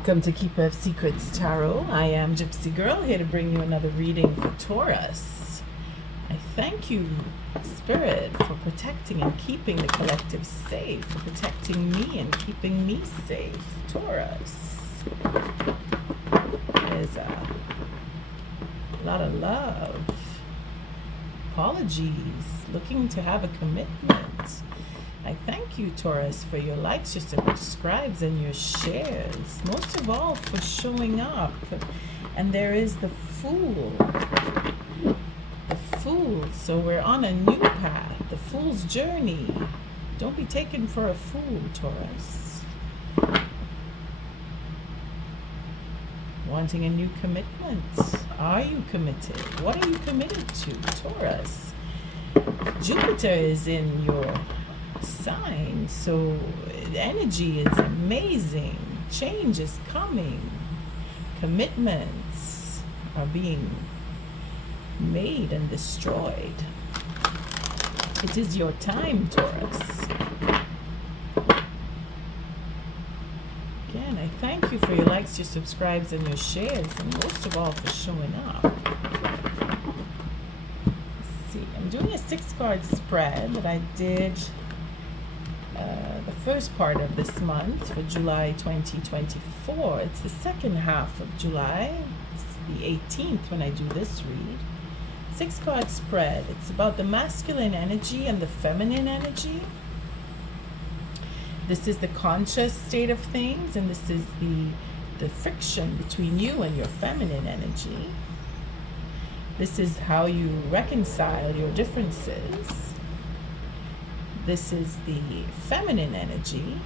Welcome to Keeper of Secrets Tarot. I am Gypsy Girl, here to bring you another reading for Taurus. I thank you, Spirit, for protecting and keeping the collective safe, for protecting me and keeping me safe. Taurus. There's a lot of love. Apologies. Looking to have a commitment. I thank you, Taurus, for your likes, your subscribes, and your shares. Most of all, for showing up. And there is the Fool. The Fool. So we're on a new path. The Fool's journey. Don't be taken for a fool, Taurus. Wanting a new commitment. Are you committed? What are you committed to, Taurus? Jupiter is in your sign, so the energy is amazing. Change is coming. Commitments are being made and destroyed. It is your time, Taurus. Again, I thank you for your likes, your subscribes, and your shares, and most of all for showing up. Let's see, I'm doing a 6-card spread that I did the first part of this month for July 2024. It's the second half of July. It's the 18th when I do this read. 6-card spread. It's about the masculine energy and the feminine energy. This is the conscious state of things, and this is the friction between you and your feminine energy. This is how you reconcile your differences. This is the feminine energy,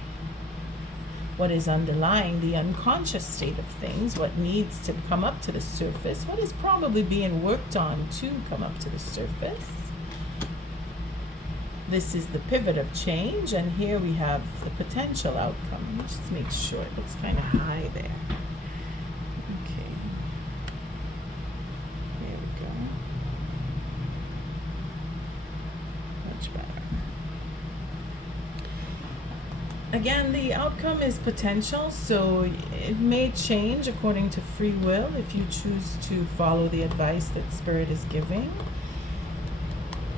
what is underlying the unconscious state of things, what needs to come up to the surface, what is probably being worked on to come up to the surface. This is the pivot of change, and here we have the potential outcome. Let me just make sure it looks kind of high there. Okay. There we go. Much better. Again, the outcome is potential, so it may change according to free will if you choose to follow the advice that Spirit is giving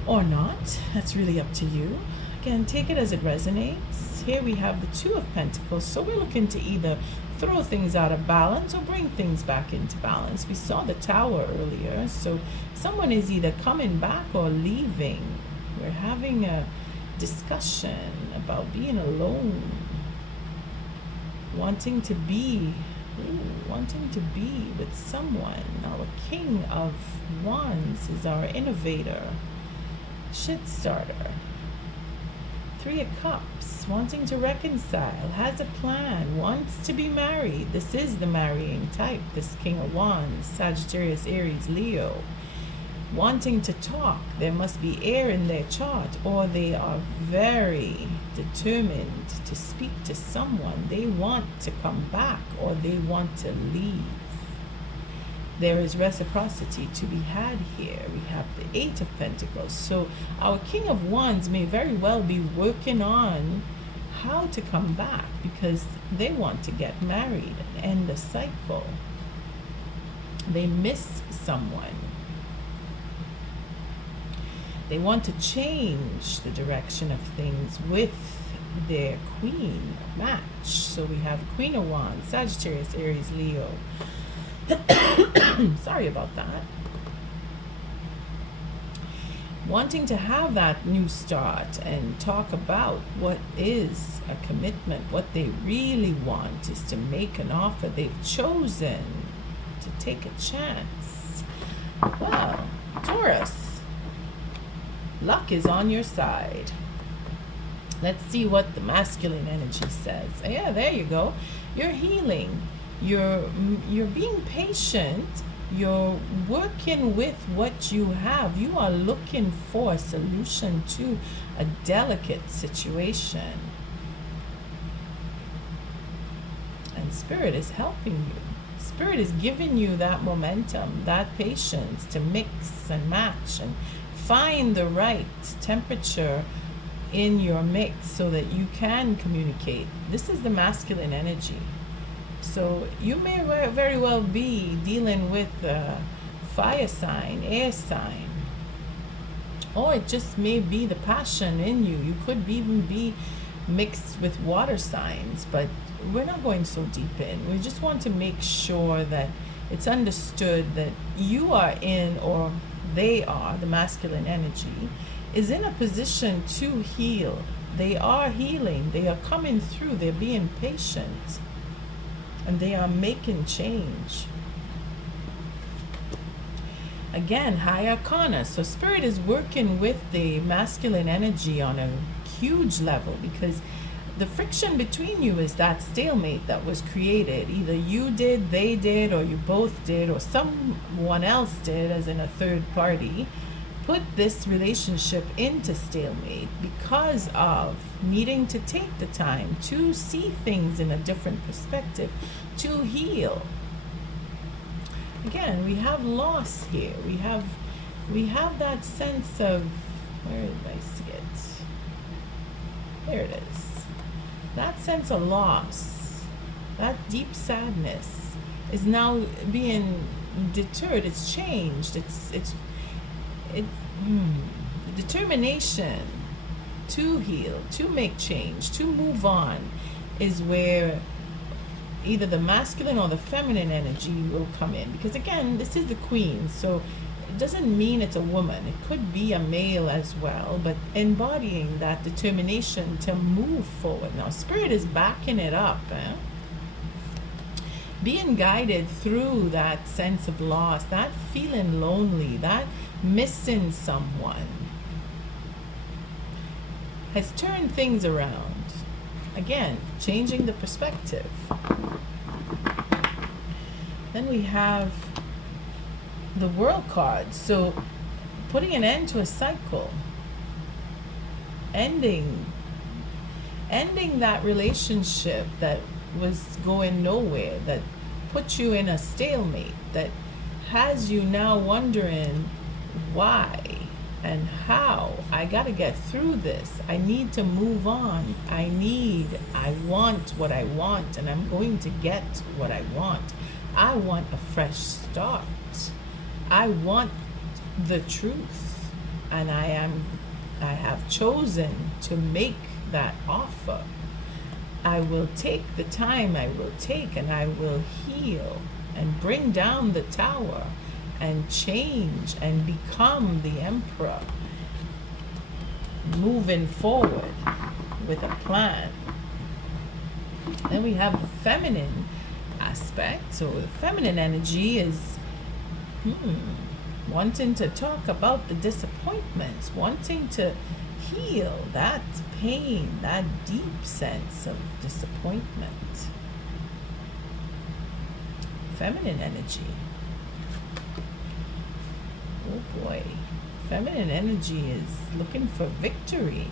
or not. That's really up to you. Again, take it as it resonates. Here we have the 2 of Pentacles, so we're looking to either throw things out of balance or bring things back into balance. We saw the Tower earlier, so someone is either coming back or leaving. We're having a discussion about being alone, wanting to be with someone. Our King of Wands is our innovator, shit starter. 3 of Cups, wanting to reconcile, has a plan, wants to be married. This is the marrying type, this King of Wands, Sagittarius, Aries, Leo. Wanting to talk. There must be air in their chart, or they are very determined to speak to someone. They want to come back, or they want to leave. There is reciprocity to be had here. We have the 8 of Pentacles. So our King of Wands may very well be working on how to come back, because they want to get married and end the cycle. They miss someone. They want to change the direction of things with their queen match. So we have Queen of Wands, Sagittarius, Aries, Leo. Sorry about that. Wanting to have that new start and talk about what is a commitment, what they really want is to make an offer. They've chosen to take a chance. Well, Taurus, luck is on your side. Let's see what the masculine energy says. Yeah, there you go. You're healing. You're being patient. You're working with what you have. You are looking for a solution to a delicate situation. And Spirit is helping you. Spirit is giving you that momentum, that patience to mix and match and find the right temperature in your mix so that you can communicate. This is the masculine energy. So you may very well be dealing with a fire sign, air sign, or it just may be the passion in you. You could even be mixed with water signs, but we're not going so deep in. We just want to make sure that it's understood that you are in, or they are, the masculine energy is in a position to heal. They are healing. They are coming through. They're being patient. And they are making change. Again, high arcana. So spirit is working with the masculine energy on a huge level, because the friction between you is that stalemate that was created. Either you did, they did, or you both did, or someone else did, as in a third party, put this relationship into stalemate because of needing to take the time to see things in a different perspective, to heal. Again, we have loss here. We have that sense of, where did I see it? There it is. That sense of loss, that deep sadness is now being deterred. It's changed. It's determination to heal, to make change, to move on is where either the masculine or the feminine energy will come in. Because again, this is the queen, so it doesn't mean it's a woman. It could be a male as well, but embodying that determination to move forward. Now, spirit is backing it up, being guided through that sense of loss, that feeling lonely, that missing someone, has turned things around. Again, changing the perspective. Then we have the World card. So putting an end to a cycle, ending that relationship that was going nowhere, that put you in a stalemate, that has you now wondering why and how. I got to get through this. I need to move on. I want what I want, and I'm going to get what I want. I want a fresh start. I want the truth, and I have chosen to make that offer. I will take the time I will take, and I will heal and bring down the tower and change and become the emperor, moving forward with a plan. Then we have the feminine aspect. So the feminine energy is wanting to talk about the disappointments, wanting to heal that pain, that deep sense of disappointment. Feminine energy. Oh boy. Feminine energy is looking for victory.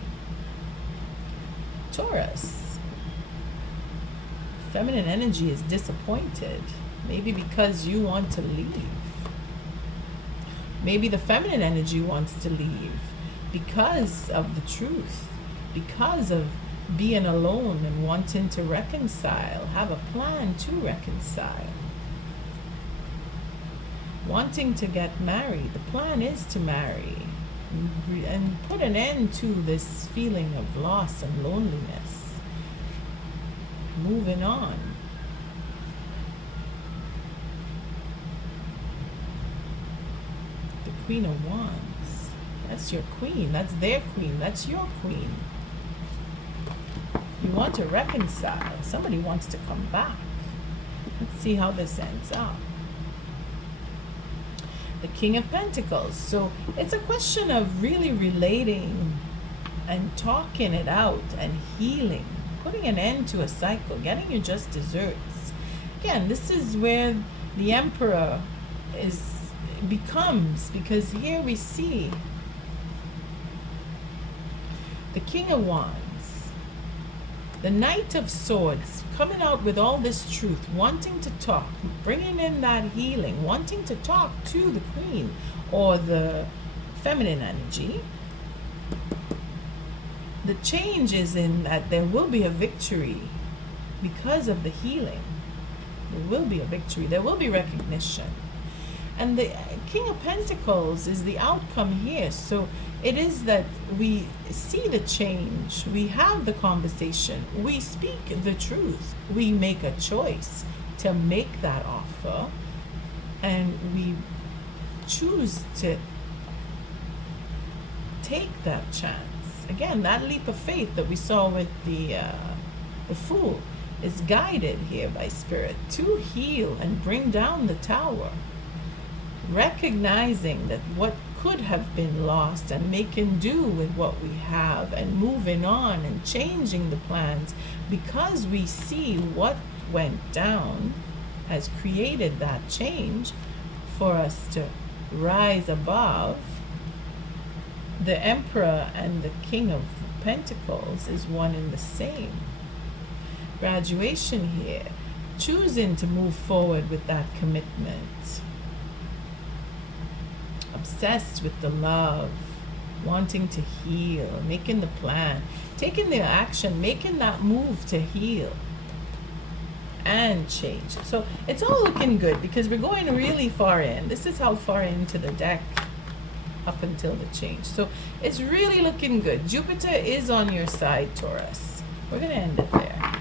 Taurus. Feminine energy is disappointed. Maybe because you want to leave. Maybe the feminine energy wants to leave because of the truth, because of being alone and wanting to reconcile, have a plan to reconcile. Wanting to get married. The plan is to marry and put an end to this feeling of loss and loneliness. Moving on. The Queen of Wands. That's your queen. That's their queen. That's your queen. You want to reconcile. Somebody wants to come back. Let's see how this ends up. The King of Pentacles. So it's a question of really relating and talking it out and healing, putting an end to a cycle, getting your just desserts. Again, this is where the Emperor becomes, because here we see the King of Wands, the Knight of Swords, coming out with all this truth, wanting to talk, bringing in that healing, wanting to talk to the Queen or the feminine energy. The change is in that there will be a victory because of the healing. There will be a victory. There will be recognition. And the King of Pentacles is the outcome here. So it is that we see the change. We have the conversation. We speak the truth. We make a choice to make that offer. And we choose to take that chance. Again, that leap of faith that we saw with the Fool is guided here by Spirit to heal and bring down the tower. Recognizing that what could have been lost and making do with what we have and moving on and changing the plans because we see what went down has created that change for us to rise above. The Emperor and the King of Pentacles is one and the same. Graduation here, choosing to move forward with that commitment. Obsessed with the love, wanting to heal, making the plan, taking the action, making that move to heal and change. So it's all looking good because we're going really far in. This is how far into the deck up until the change. So it's really looking good. Jupiter is on your side, Taurus. We're going to end it there.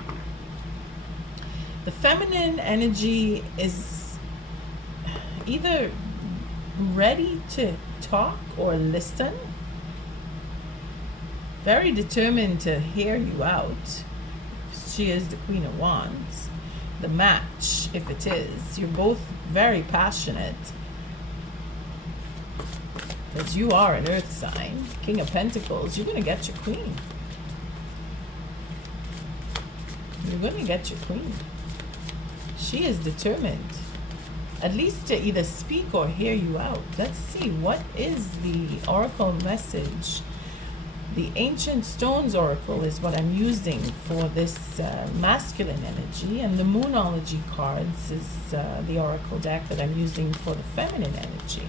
The feminine energy is either ready to talk or listen, very determined to hear you out. She is the Queen of Wands. The match, if it is, you're both very passionate, because you are an earth sign. King of Pentacles, you're going to get your queen. You're going to get your queen. She is determined, at least to either speak or hear you out. Let's see, what is the oracle message? The Ancient Stones Oracle is what I'm using for this masculine energy, and the Moonology cards is the oracle deck that I'm using for the feminine energy.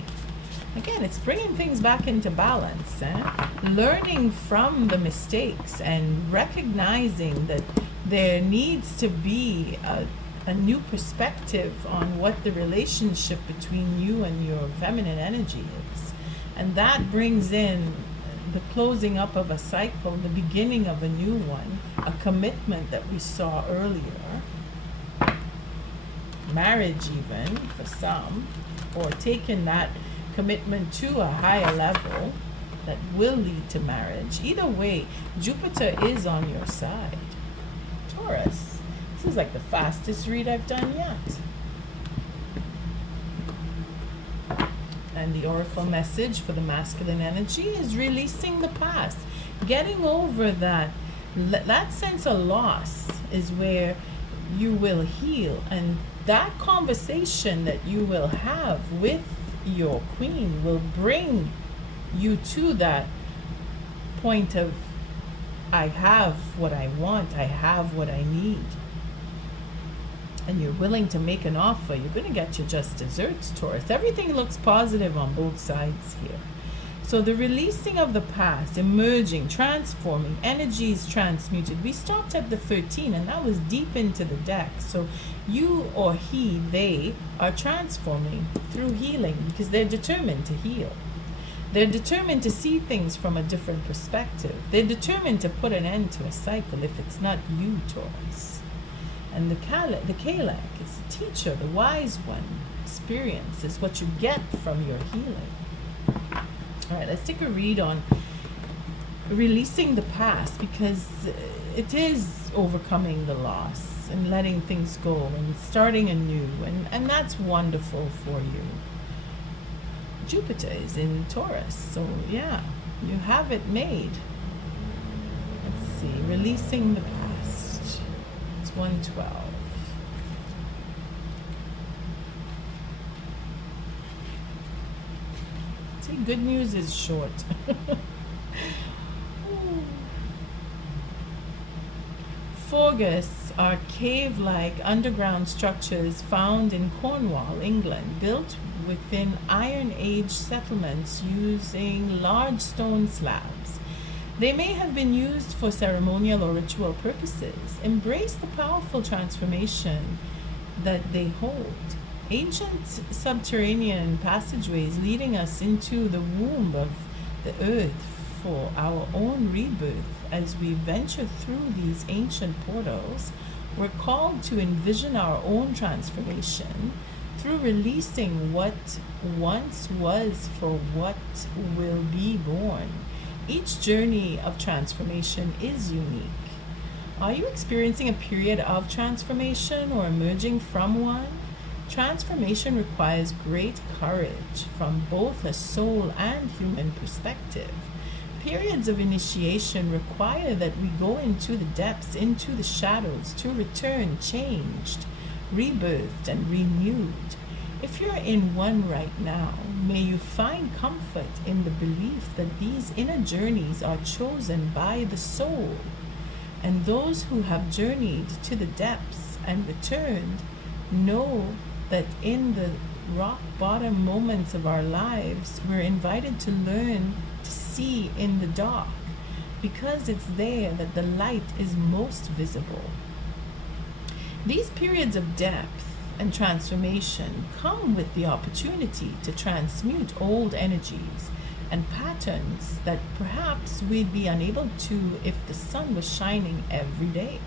Again, it's bringing things back into balance, learning from the mistakes and recognizing that there needs to be a new perspective on what the relationship between you and your feminine energy is. And that brings in the closing up of a cycle, the beginning of a new one, a commitment that we saw earlier, marriage even for some, or taking that commitment to a higher level that will lead to marriage. Either way, Jupiter is on your side. Taurus, this is like the fastest read I've done yet. And the oracle message for the masculine energy is releasing the past, getting over that sense of loss is where you will heal, and that conversation that you will have with your queen will bring you to that point of, I have what I want, I have what I need. And you're willing to make an offer. You're going to get your just desserts, Taurus. Everything looks positive on both sides here. So the releasing of the past, emerging, transforming, energies transmuted. We stopped at the 13, and that was deep into the deck. So you or he, they are transforming through healing because they're determined to heal. They're determined to see things from a different perspective. They're determined to put an end to a cycle if it's not you, Taurus. And the Kalak is the teacher, the wise one. Experience is what you get from your healing. All right, let's take a read on releasing the past, because it is overcoming the loss and letting things go and starting anew. And that's wonderful for you. Jupiter is in Taurus, so yeah, you have it made. Let's see, releasing the past. 112. See, good news is short. Forgus are cave-like underground structures found in Cornwall, England, built within Iron Age settlements using large stone slabs. They may have been used for ceremonial or ritual purposes. Embrace the powerful transformation that they hold. Ancient subterranean passageways leading us into the womb of the earth for our own rebirth. As we venture through these ancient portals, we're called to envision our own transformation through releasing what once was for what will be born. Each journey of transformation is unique. Are you experiencing a period of transformation or emerging from one? Transformation requires great courage from both a soul and human perspective. Periods of initiation require that we go into the depths, into the shadows, to return changed, rebirthed, and renewed. If you're in one right now, may you find comfort in the belief that these inner journeys are chosen by the soul. And those who have journeyed to the depths and returned know that in the rock bottom moments of our lives, we're invited to learn to see in the dark, because it's there that the light is most visible. These periods of depth and transformation come with the opportunity to transmute old energies and patterns that perhaps we'd be unable to if the sun was shining every day.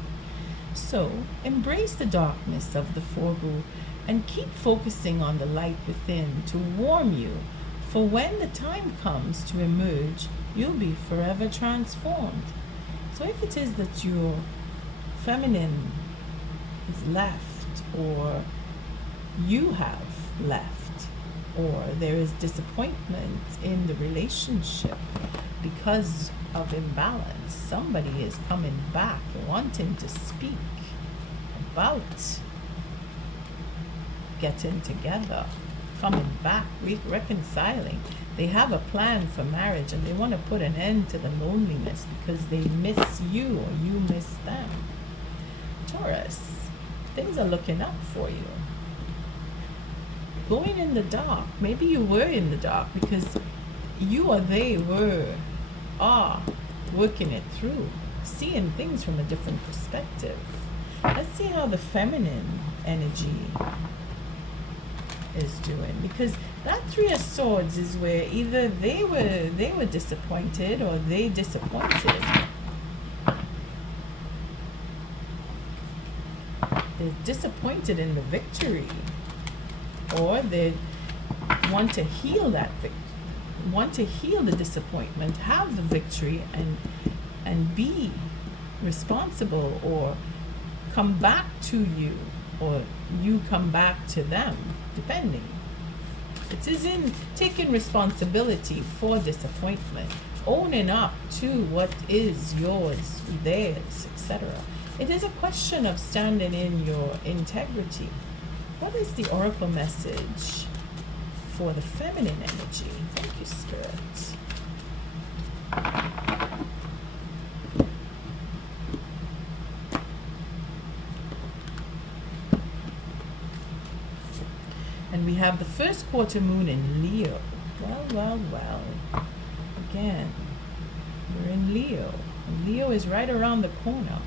So embrace the darkness of the forego and keep focusing on the light within to warm you, for when the time comes to emerge, you'll be forever transformed. So if it is that your feminine is left, or you have left, or there is disappointment in the relationship because of imbalance, somebody is coming back wanting to speak about getting together, coming back, reconciling. They have a plan for marriage and they want to put an end to the loneliness because they miss you or you miss them. Taurus, things are looking up for you. Going in the dark, maybe you were in the dark because you or they are working it through, seeing things from a different perspective. Let's see how the feminine energy is doing, because that Three of Swords is where either they were disappointed or they disappointed. They're disappointed in the victory, or they want to heal that want to heal the disappointment, have the victory, and be responsible, or come back to you, or you come back to them, depending. It is in taking responsibility for disappointment, owning up to what is yours, theirs, etc. It is a question of standing in your integrity. What is the oracle message for the feminine energy? Thank you, Spirit. And we have the first quarter moon in Leo. Well. Again, we're in Leo. And Leo is right around the corner.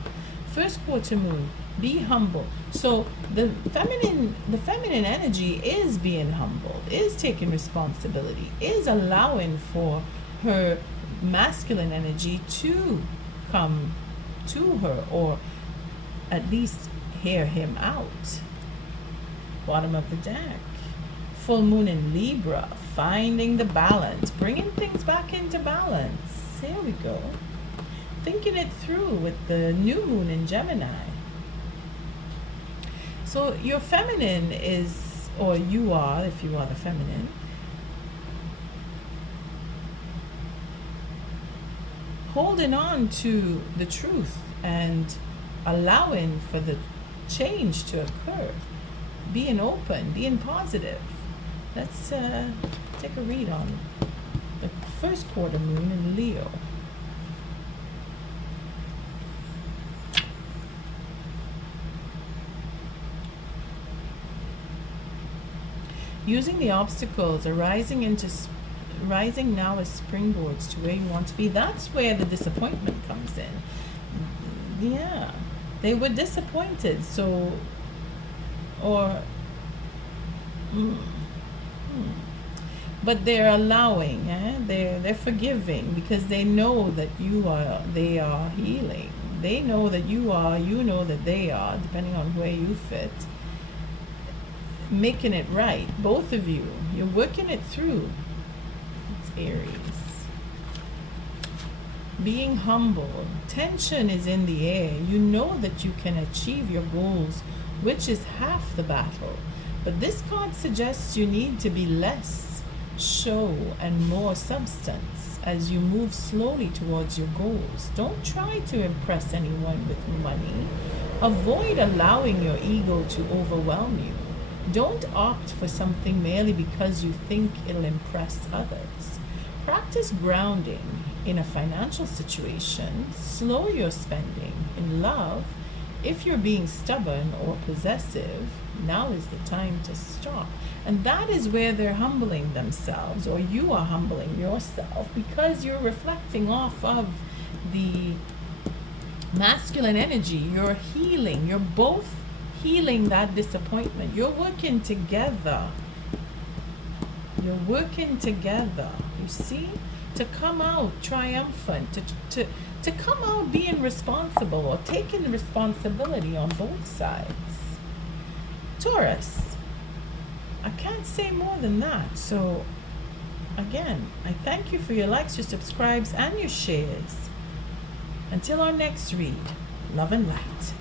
First quarter moon, be humble. So the feminine energy is being humble, is taking responsibility, is allowing for her masculine energy to come to her, or at least hear him out. Bottom of the deck. Full moon in Libra, finding the balance, bringing things back into balance. Here we go. Thinking it through with the new moon in Gemini. So your feminine is, or you are, if you are the feminine, holding on to the truth and allowing for the change to occur. Being open, being positive. Let's take a read on the first quarter moon in Leo. Using the obstacles arising now as springboards to where you want to be. That's where the disappointment comes in. Yeah, they were disappointed. So or but they're allowing, they're forgiving, because they know that they are healing. They know that you know that they are, depending on where you fit, making it right. Both of you, you're working it through. It's Aries. Being humble. Tension is in the air. You know that you can achieve your goals, which is half the battle. But this card suggests you need to be less show and more substance as you move slowly towards your goals. Don't try to impress anyone with money. Avoid allowing your ego to overwhelm you. Don't opt for something merely because you think it'll impress others. Practice grounding in a financial situation. Slow your spending. In love, if you're being stubborn or possessive, now is the time to stop. And that is where they're humbling themselves, or you are humbling yourself, because you're reflecting off of the masculine energy. You're healing. You're both healing that disappointment. You're working together. You're working together. You see? To come out triumphant, to come out being responsible or taking responsibility on both sides. Taurus, I can't say more than that. So again, I thank you for your likes, your subscribes, and your shares. Until our next read, love and light.